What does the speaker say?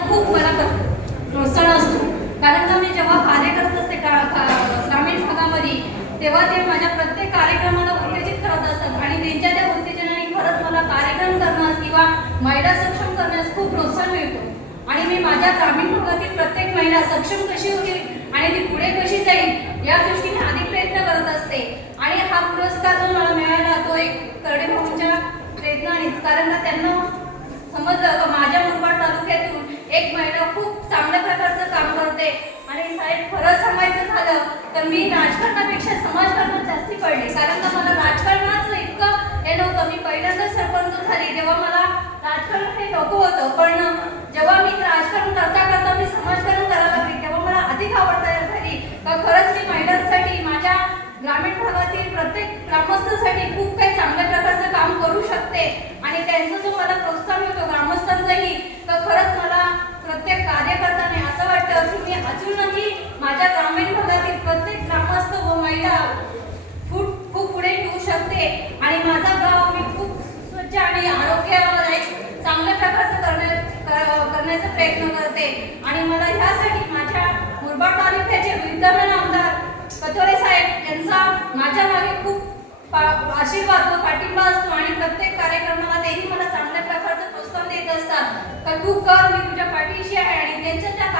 खूप मला प्रोत्साहन असतो. कारण का मी जेव्हा कार्य करत असते का- ग्रामीण भागामध्ये तेव्हा ते माझ्या प्रत्येक कार्यक्रमाला उत्तेजित करत असतात. आणि त्यांच्या त्या उत्तेजनाने खरंच मला कार्यक्रम करण्यास किंवा महिला सक्षम करण्यास खूप प्रोत्साहन मिळतो. आणि मी माझ्या ग्रामीण भागातील प्रत्येक महिला सक्षम कशी होईल आणि ती पुढे कशी जाईल या दृष्टीने अधिक प्रयत्न करत असते. आणि हा पुरस्कार जो मला मिळाला तो एक करडे भाऊंच्या प्रयत्नानेच कारण का त्यांना समजलं का माझ्या मुरबाड तालुक्यातून एक महिला खूप चांगल्या प्रकारचं काम करते आणि साहेब खरं सांगायचं पण तर मी राजकारणापेक्षा समाजकारणात जास्ती पडले. कारण का मला राजकारणाचं इतकं हे नव्हतं. मी पहिल्यांदा सरपंच झाली. तेव्हा मला राजकारण हे नको होतं. पण जेव्हा मी राजकारण करता करता मी समाजकारण करायला लागली तेव्हा मला अधिक आवडता झाली. का खरंच मी महिलांसाठी माझ्या ग्रामीण भागातील प्रत्येक ग्रामस्थांसाठी खूप काही चांगल्या प्रकारचं काम करू शकते आणि त्यांचा जो मला प्रोत्साहन मिळतो ग्रामस्थांचाही तर खरंच मला प्रत्येक कार्यकर्त्याने असं वाटतं की मी अजूनही माझ्या ग्रामीण भागातील प्रत्येक ग्रामस्थ व महिला खूप खूप पुढे येऊ शकते आणि माझा गाव मी खूप स्वच्छ आणि आरोग्यदायक चांगल्या प्रकारचं करण्या कर- करण्याचा प्रयत्न करते. आणि मला ह्यासाठी माझ्या मुरबाड तालुक्याचे विद्यमान आमदार कथोरे साहेब यांचा माझ्या मागे खूप पा- आशीर्वाद व पाठिंबा असतो आणि प्रत्येक कार्यक्रमाला तेही मला चांगल्या प्रकारचं प्रोत्साहन देत असतात. का तू कर मी तुझ्या पाठीशी आहे आणि त्यांच्या त्या